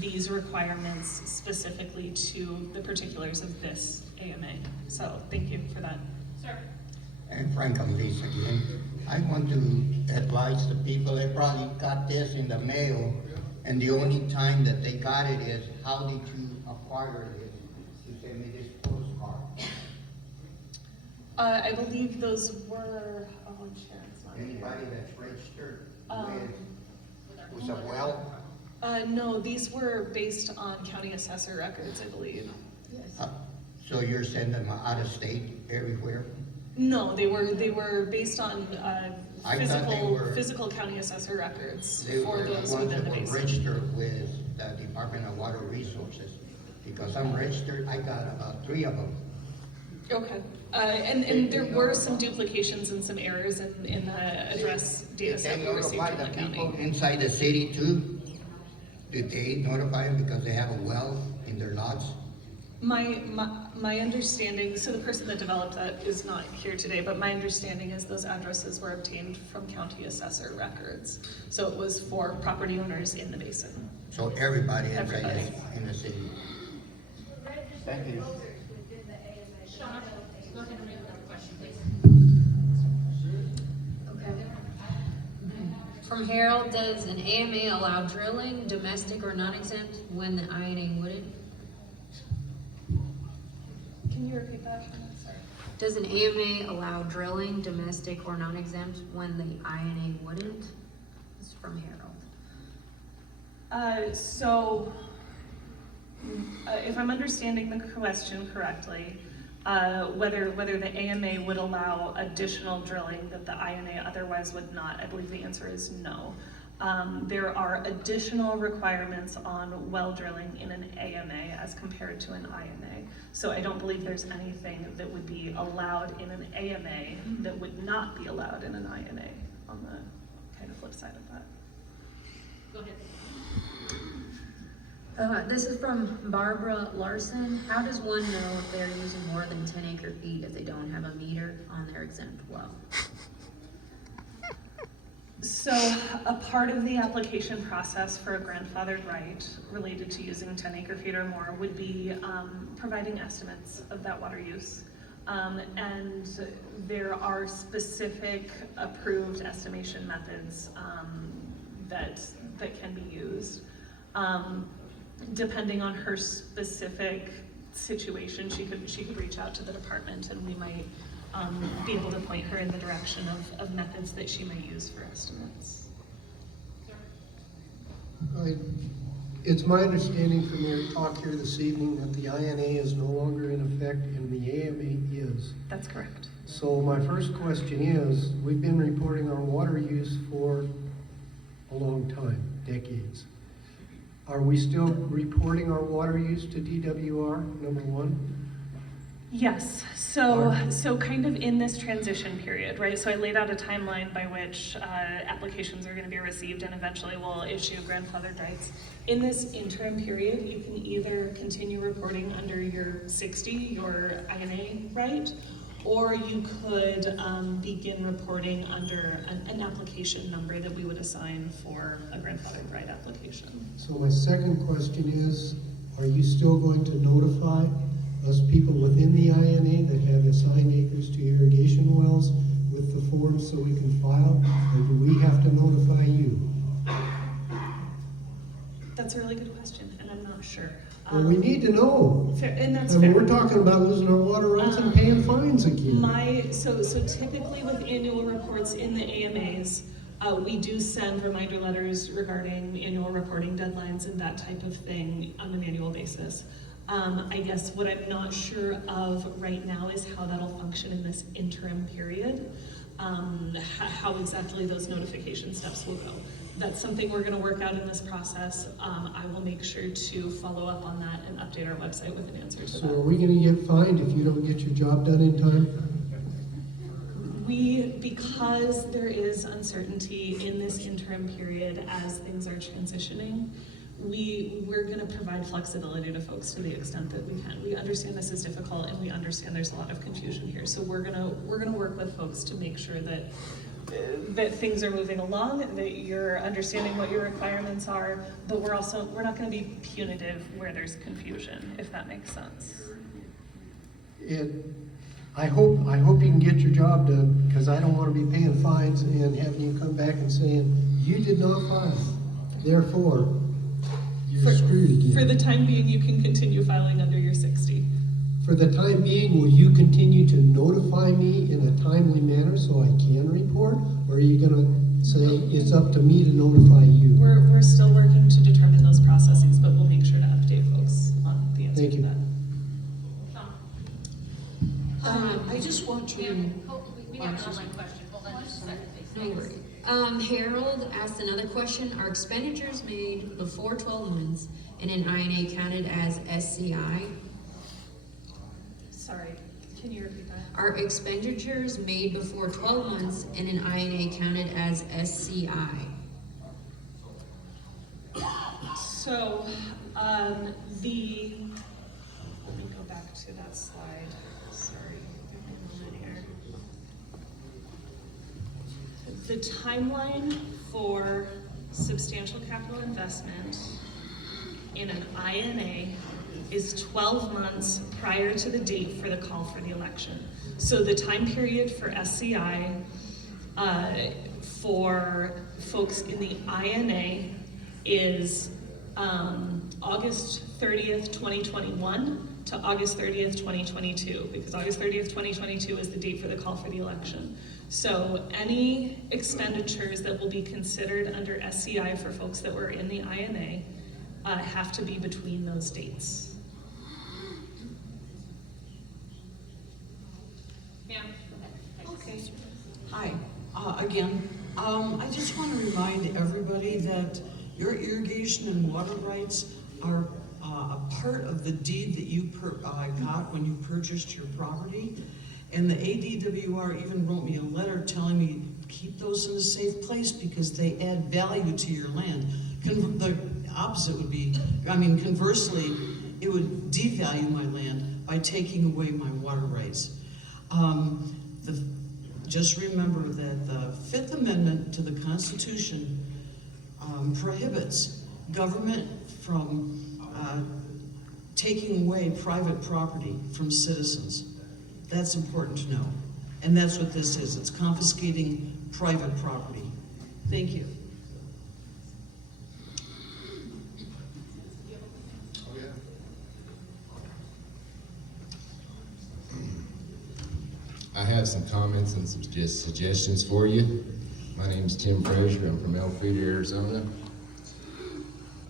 these requirements specifically to the particulars of this AMA. So thank you for that. Sir. And Frank, I'm Lisa again. I want to advise the people that probably got this in the mail, and the only time that they got it is, how did you acquire this? You sent me this postcard. I believe those were, Sharon's not here. Anybody that's registered with a well? No, these were based on county assessor records, I believe. Yes. So you're sending them out of state everywhere? No, they were based on physical county assessor records for those within the basin. They were registered with the Department of Water Resources. Because I'm registered, I got about 3 of them. Okay, and there were some duplications and some errors in the address data set we received from the Did they notify the people county. inside the city too? Did they notify them because they have a well in their lots? My understanding, so the person that developed that is not here today, but my understanding is those addresses were obtained from county assessor records. So it was for property owners in the basin. So everybody in the city. Thank you. Sean, go ahead and read another question, please. Okay. From Harold, does an AMA allow drilling, domestic or non-exempt, when the INA wouldn't? Can you repeat that? Sorry. Does an AMA allow drilling, domestic or non-exempt, when the INA wouldn't? This is from Harold. If I'm understanding the question correctly, whether the AMA would allow additional drilling that the INA otherwise would not, I believe the answer is no. There are additional requirements on well drilling in an AMA as compared to an INA. So I don't believe there's anything that would be allowed in an AMA that would not be allowed in an INA, on the kind of flip side of that. Go ahead. This is from Barbara Larson. How does one know if they're using more than 10 acre-feet if they don't have a meter on their exempt well? So a part of the application process for a grandfathered right related to using 10 acre-feet or more would be providing estimates of that water use. And there are specific approved estimation methods that can be used. Depending on her specific situation, she could reach out to the department, and we might be able to point her in the direction of methods that she may use for estimates. It's my understanding from your talk here this evening that the INA is no longer in effect and the AMA is. That's correct. So my first question is, we've been reporting our water use for a long time, decades. Are we still reporting our water use to DWR, number one? Yes, so kind of in this transition period, right? So I laid out a timeline by which applications are going to be received and eventually we'll issue grandfathered rights. In this interim period, you can either continue reporting under your 60, your INA right, or you could begin reporting under an application number that we would assign for a grandfathered right application. So my second question is, are you still going to notify us people within the INA that have assigned acres to irrigation wells with the forms so we can file, or do we have to notify you? That's a really good question, and I'm not sure. Well, we need to know. Fair, and that's I mean, fair. we're talking about losing our water rights and paying fines again. So typically with annual reports in the AMAs, we do send reminder letters regarding annual reporting deadlines and that type of thing on an annual basis. I guess what I'm not sure of right now is how that'll function in this interim period, how exactly those notification steps will go. That's something we're going to work out in this process. I will make sure to follow up on that and update our website with an answer to So that. are we going to get fined if you don't get your job done in time? Because there is uncertainty in this interim period as things are transitioning, we're going to provide flexibility to folks to the extent that we can. We understand this is difficult and we understand there's a lot of confusion here. So we're gonna work with folks to make sure that that things are moving along, that you're understanding what your requirements are, but we're not gonna be punitive where there's confusion, if that makes sense. I hope you can get your job done, because I don't want to be paying fines and having you come back and saying, you did not file, therefore, you're screwed again. For the time being, you can continue filing under your 60. For the time being, will you continue to notify me in a timely manner so I can report? Or are you gonna say it's up to me to notify you? We're still working to determine those processes, but we'll make sure to update folks on the answer Thank to you. that. I just want to. We have an online question, hold on just a second, please. No worries. Harold asked another question. Are expenditures made before 12 months in an INA counted as SCI? Sorry, can you repeat that? Are expenditures made before 12 months in an INA counted as SCI? So, let me go back to that slide. Sorry, give me a moment here. The timeline for substantial capital investment in an INA is 12 months prior to the date for the call for the election. So the time period for SCI, for folks in the INA is August 30th, 2021 to August 30th, 2022, because August 30th, 2022 is the date for the call for the election. So any expenditures that will be considered under SCI for folks that were in the INA have to be between those dates. Ma'am? Okay. Hi, again. I just want to remind everybody that your irrigation and water rights are a part of the deed that you got when you purchased your property. And the ADWR even wrote me a letter telling me to keep those in a safe place because they add value to your land. The opposite would be, conversely, it would devalue my land by taking away my water rights. Just remember that the Fifth Amendment to the Constitution prohibits government from taking away private property from citizens. That's important to know. And that's what this is. It's confiscating private property. Thank you. I have some comments and some suggestions for you. My name is Tim Frazier. I'm from Elfrida, Arizona.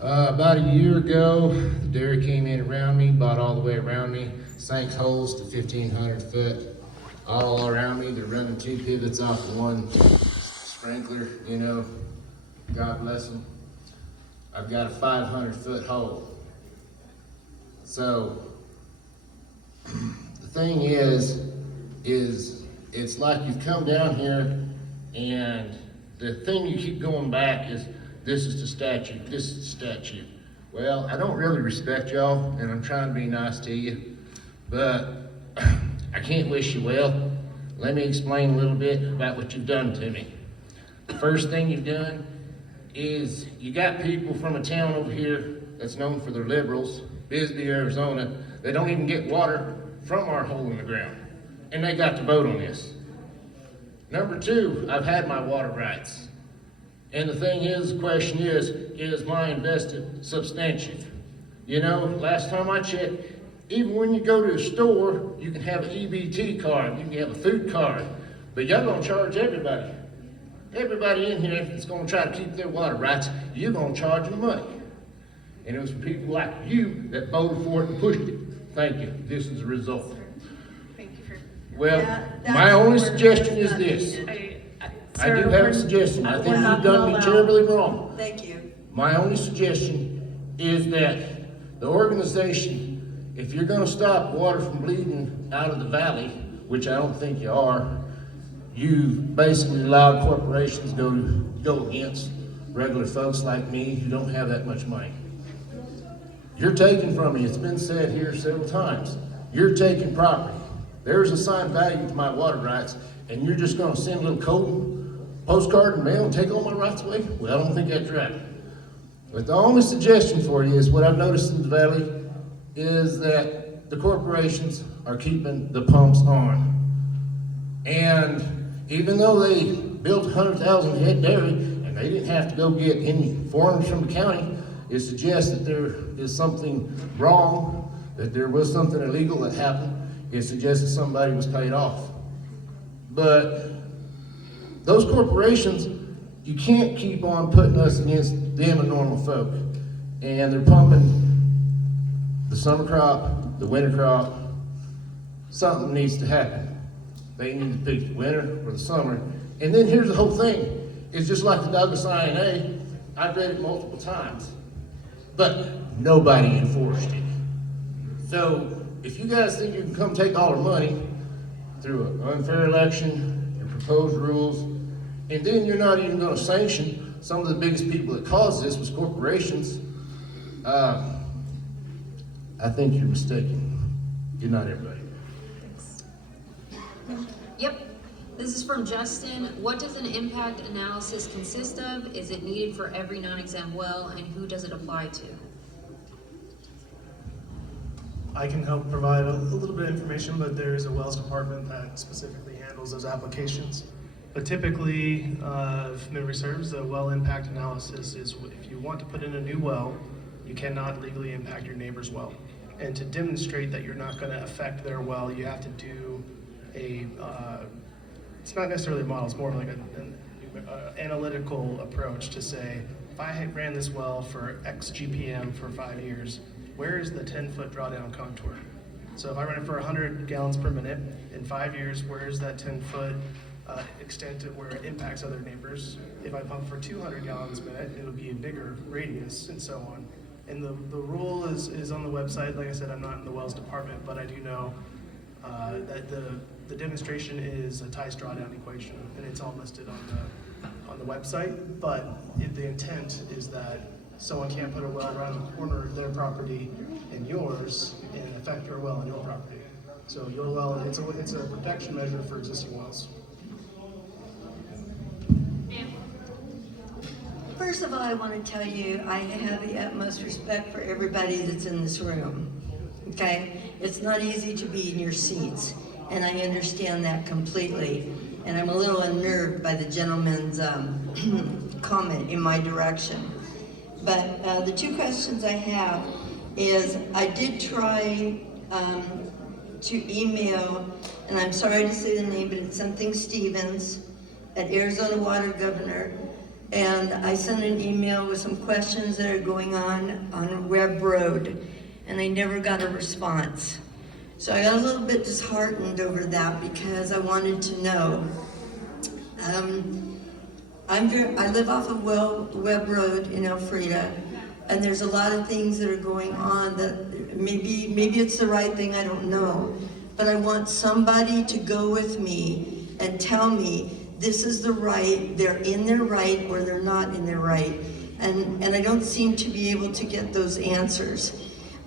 About a year ago, the dairy came in around me, bought all the way around me, sank holes to 1,500 foot all around me. They're running 2 pivots off of one sprinkler, God bless them. I've got a 500 foot hole. So, the thing is it's like you've come down here and the thing you keep going back is, this is the statute, this is the statute. Well, I don't really respect y'all, and I'm trying to be nice to you, but I can't wish you well. Let me explain a little bit about what you've done to me. The first thing you've done is you got people from a town over here that's known for their liberals, Bisbee, Arizona. They don't even get water from our hole in the ground, and they got to vote on this. Number 2, I've had my water rights. And the thing is, the question is my invested substantive? Last time I checked, even when you go to a store, you can have an EBT card, you can have a food card, but y'all gonna charge everybody. Everybody in here that's gonna try to keep their water rights, you're gonna charge them money. And it was people like you that voted for it and pushed it. Thank you, this is the result. Thank you for. Well, Yeah, my that's only where suggestion it's is not this. I do Sarah, have we're- a suggestion. I think we're not you've done gonna me allow- terribly wrong. Thank you. My only suggestion is that the organization, if you're gonna stop water from bleeding out of the valley, which I don't think you are, you've basically allowed corporations to go against regular folks like me who don't have that much money. You're taking from me, it's been said here several times, you're taking property. There's assigned value to my water rights, and you're just gonna send little code postcard and mail and take all my rights away? Well, I don't think that's right. But the only suggestion for you is what I've noticed in the valley is that the corporations are keeping the pumps on. And even though they built 100,000 head dairy and they didn't have to go get any forms from the county, it suggests that there is something wrong, that there was something illegal that happened. It suggests that somebody was paid off. But those corporations, you can't keep on putting us against them and normal folk. And they're pumping the summer crop, the winter crop. Something needs to happen. They need to pick the winter or the summer. And then here's the whole thing. It's just like the Douglas AMA. I've read it multiple times, but nobody enforced it. So if you guys think you can come take all our money through an unfair election, your proposed rules, and then you're not even going to sanction some of the biggest people that caused this was corporations, I think you're mistaken. Good night, everybody. Yep, this is from Justin. What does an impact analysis consist of? Is it needed for every non-exempt well, and who does it apply to? I can help provide a little bit of information, but there is a wells department that specifically handles those applications. But typically, if memory serves, the well impact analysis is if you want to put in a new well, you cannot legally impact your neighbor's well. And to demonstrate that you're not going to affect their well, you have to do a, it's not necessarily a model, it's more like an analytical approach to say, if I ran this well for X GPM for 5 years, where is the 10-foot drawdown contour? So if I run it for 100 gallons per minute, in 5 years, where is that 10-foot extent to where it impacts other neighbors? If I pump for 200 gallons a minute, it'll be a bigger radius and so on. And the rule is on the website. Like I said, I'm not in the wells department, but I do know that the demonstration is a Tice drawdown equation, and it's all listed on the website. But the intent is that someone can't put a well around the corner of their property and yours and affect your well on your property. So your well, it's a protection measure for existing wells. First of all, I want to tell you, I have the utmost respect for everybody that's in this room, okay? It's not easy to be in your seats, and I understand that completely. And I'm a little unnerved by the gentleman's comment in my direction. But the two questions I have is, I did try to email, and I'm sorry to say the name, but it's something Stevens at Arizona Water Governor, and I sent an email with some questions that are going on Webb Road, and I never got a response. So I got a little bit disheartened over that because I wanted to know. I live off of Webb Road in Elfrida, and there's a lot of things that are going on that maybe it's the right thing, I don't know. But I want somebody to go with me and tell me this is the right, they're in their right or they're not in their right. And I don't seem to be able to get those answers.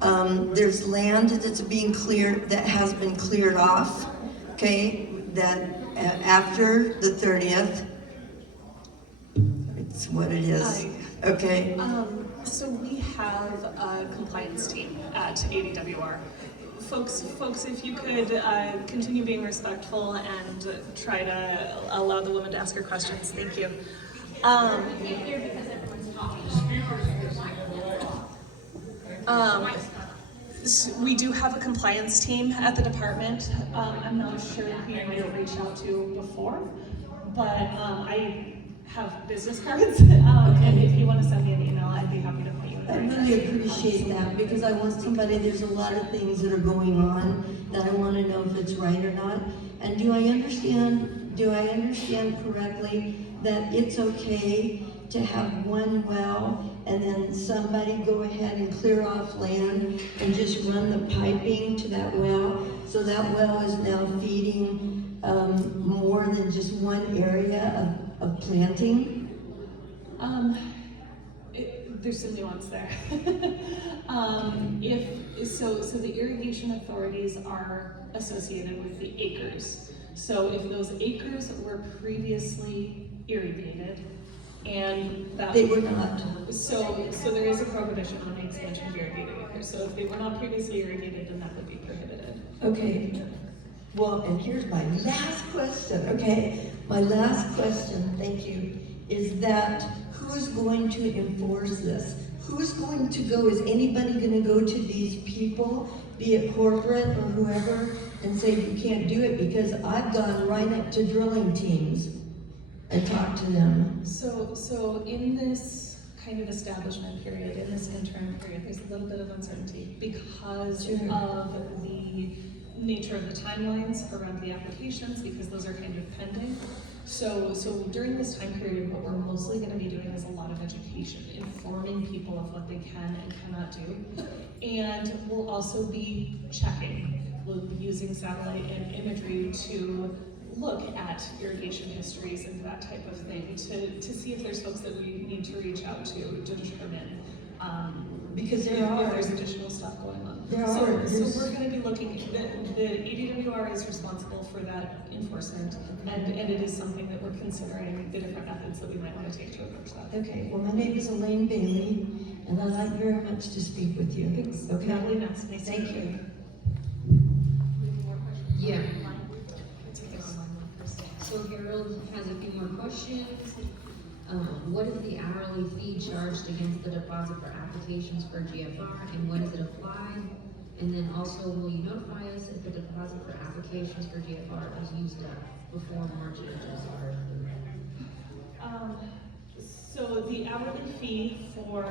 There's land that's being cleared, that has been cleared off, okay, that after the 30th, it's what it is, okay? So we have a compliance team at ADWR. Folks, if you could continue being respectful and try to allow the woman to ask her questions. Thank you. We do have a compliance team at the department. I'm not sure who you might have reached out to before, but I have business cards, and if you want to send me an email, I'd be happy to put you in. I really appreciate that because I want somebody, there's a lot of things that are going on that I want to know if it's right or not. And do I understand correctly that it's okay to have one well and then somebody go ahead and clear off land and just run the piping to that well, so that well is now feeding more than just one area of planting? There's some nuance there. So the irrigation authorities are associated with the acres. So if those acres were previously irrigated, and that. They were not. So there is a prohibition on the expansion of irrigated acres, so if they were not previously irrigated, then that would be prohibited. Okay. Well, and here's my last question, okay? My last question, thank you, is that who is going to enforce this? Who's going to go? Is anybody going to go to these people, be it corporate or whoever, and say you can't do it? Because I've gone right up to drilling teams and talked to them. So in this kind of establishment period, in this interim period, there's a little bit of uncertainty because Sure. of the nature of the timelines around the applications, because those are kind of pending. So during this time period, what we're mostly going to be doing is a lot of education, informing people of what they can and cannot do. And we'll also be checking. We'll be using satellite and imagery to look at irrigation histories and that type of thing to see if there's folks that we need to reach out to determine Because there if are. there's additional stuff going on. There so, are. So we're going to be looking, the ADWR is responsible for that enforcement, and it is something that we're considering the different methods that we might want to take to approach that. Okay, well, my name is Elaine Bailey, and I'd like very much to speak with you. Thanks. Okay? Natalie Mass, nice to Thank meet you. Yeah. So Harold has a few more questions. What is the hourly fee charged against the deposit for applications for GFR, and when is it applied? And then also, will you notify us if the deposit for applications for GFR is used up before more changes are approved? So the hourly fee for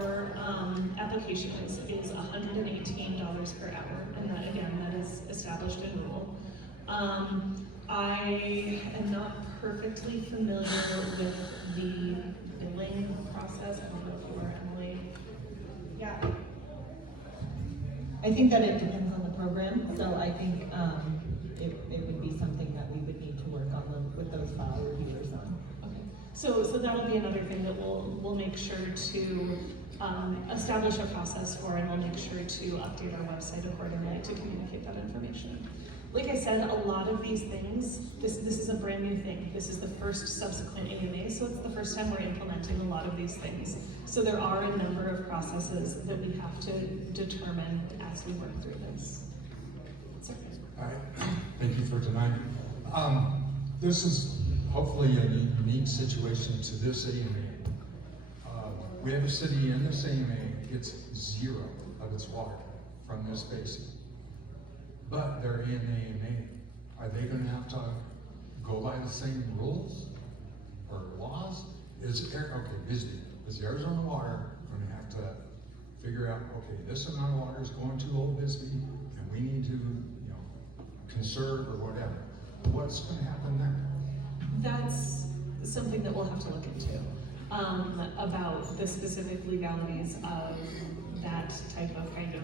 applications is $118 per hour, and that again, that is established in rule. I am not perfectly familiar with the billing process. I don't know if you are, Emily. Yeah. I think that it depends on the program, so I think it would be something that we would need to work on with those file reviewers on. Okay. So that'll be another thing that we'll make sure to establish a process for, and we'll make sure to update our website accordingly to communicate that information. Like I said, a lot of these things, this is a brand new thing. This is the first subsequent AMA, so it's the first time we're implementing a lot of these things. So there are a number of processes that we have to determine as we work through this. Sorry. All right, thank you for tonight. This is hopefully a unique situation to this AMA. We have a city in this AMA gets 0 of its water from this basin. But they're in AMA. Are they gonna have to go by the same rules or laws? Is the Arizona Water gonna have to figure out, okay, this amount of water is going to Old Bisbee and we need to, conserve or whatever. What's gonna happen there? That's something that we'll have to look into, about the specific legalities of that type of kind of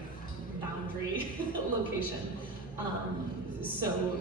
boundary location. So